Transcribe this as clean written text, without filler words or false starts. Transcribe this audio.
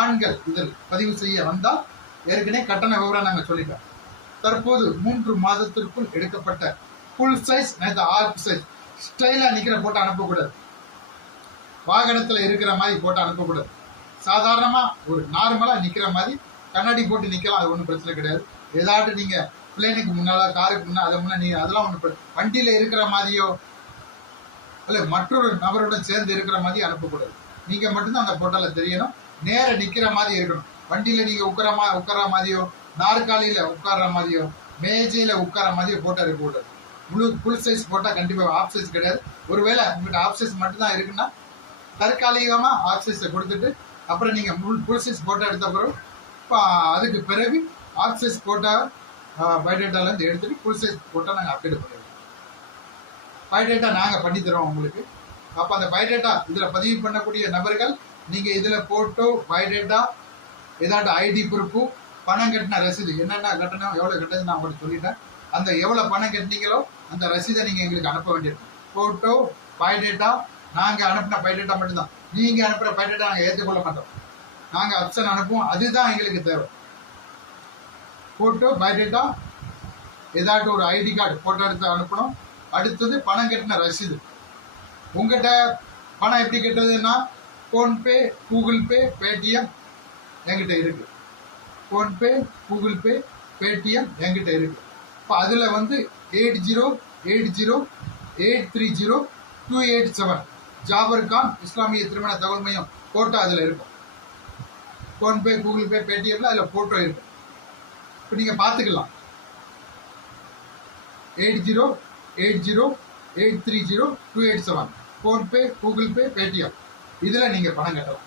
ஆண்கள் இதில் பதிவு செய்ய வந்தால் ஏற்கனவே கட்டண விவரம் நாங்கள் சொல்லிட்டோம். தற்போது 3 மாதத்திற்குள் எடுக்கப்பட்ட ஃபுல் சைஸ் ஆர்க் சைஸ் ஸ்டைலா நிக்கிற போட்டோ அனுப்பக்கூடாது. வாகனத்துல இருக்கிற மாதிரி போட்டோ அனுப்பக்கூடாது. சாதாரணமா ஒரு நார்மலா நிக்கிற மாதிரி கண்ணாடி போட்டு நிக்கலாம், அது ஒன்றும் பிரச்சனை கிடையாது. ஏதாவது நீங்க பிளேனுக்கு முன்னால காருக்கு முன்னால அதை முன்னாடி நீங்க அதெல்லாம் ஒன்று வண்டியில இருக்கிற மாதிரியோ இல்ல மற்றொரு நபருடன் சேர்ந்து இருக்கிற மாதிரி அனுப்பக்கூடாது. நீங்க மட்டும்தான் அந்த போட்டோல தெரியணும். நேர நிக்கிற மாதிரி இருக்கணும். வண்டியில நீங்க உட்கார மாதிரியோ நாற்காலியில உட்கார்ற மாதிரியோ மேஜையில உட்கார மாதிரியோ போட்டோ இருக்கக்கூடாது. ஃபுல் சைஸ் போட்டா கண்டிப்பா ஆஃப் சைஸ் கிடையாது. ஒருவேளை உங்கள்கிட்ட ஆஃப் சைஸ் மட்டும்தான் இருக்குன்னா தற்காலிகமா ஆஃப் சைஸை கொடுத்துட்டு அப்புறம் நீங்க ஃபுல் சைஸ் போட்டோ எடுத்த பிறகு அதுக்கு பிறகு ஆஃப் சைஸ் போட்டோ பயோடேட்டால இருந்து எடுத்துட்டு ஃபுல் சைஸ் போட்டோ நாங்கள் அப்டேட் பண்ணிடுவோம். பயோடேட்டா நாங்க பண்ணி தரோம் உங்களுக்கு. அப்ப அந்த பயோடேட்டா இதுல பதிவு பண்ணக்கூடிய நபர்கள் நீங்க இதுல போட்டோ பயோடேட்டா ஏதாட்டு ஐடி ப்ரூஃப் பணம் கட்டின ரசீது என்னென்ன கட்டணம் எவ்வளவு கட்டணம் நான் உங்களுக்கு சொல்லிட்டேன். அந்த எவ்வளவு பணம் கட்டினீங்களோ அந்த ரசீதை நீங்க எங்களுக்கு அனுப்ப வேண்டியிருக்கும். போட்டோ பயோடேட்டா நாங்க அனுப்பின பயோடேட்டா மட்டும்தான். நீங்க அனுப்புற பயோடேட்டா நாங்க ஏற்றுக்கொள்ள மாட்டோம். நாங்க ஆப்ஷன் அனுப்புவோம், அதுதான் எங்களுக்கு தேவை. போட்டோ பயோடேட்டா ஏதாட்டு ஒரு ஐடி கார்டு போட்டோ எடுத்து அனுப்பணும். அடுத்தது பணம் கட்டின ரசீது. உங்ககிட்ட பணம் எப்படி கட்டுறதுன்னா போன்பே கூகுள் பே பேடிஎம் என்கிட்ட இருக்கு. போன்பே கூகுள் பே பேடிஎம் என்கிட்ட இருக்கு. இப்போ அதுல 8080830287 ஜாபர் கான் இஸ்லாமிய திருமண தகவல் மையம் போட்டோ அதுல இருக்கும். போன்பே கூகுள் பே பேடிஎம்ல அதுல போட்டோ இருக்கும். இப்போ நீங்க பாத்துக்கலாம். 8080830287 போன்பே கூகுள் பே பேடிஎம் இதுல நீங்க பணம் கட்டலாம்.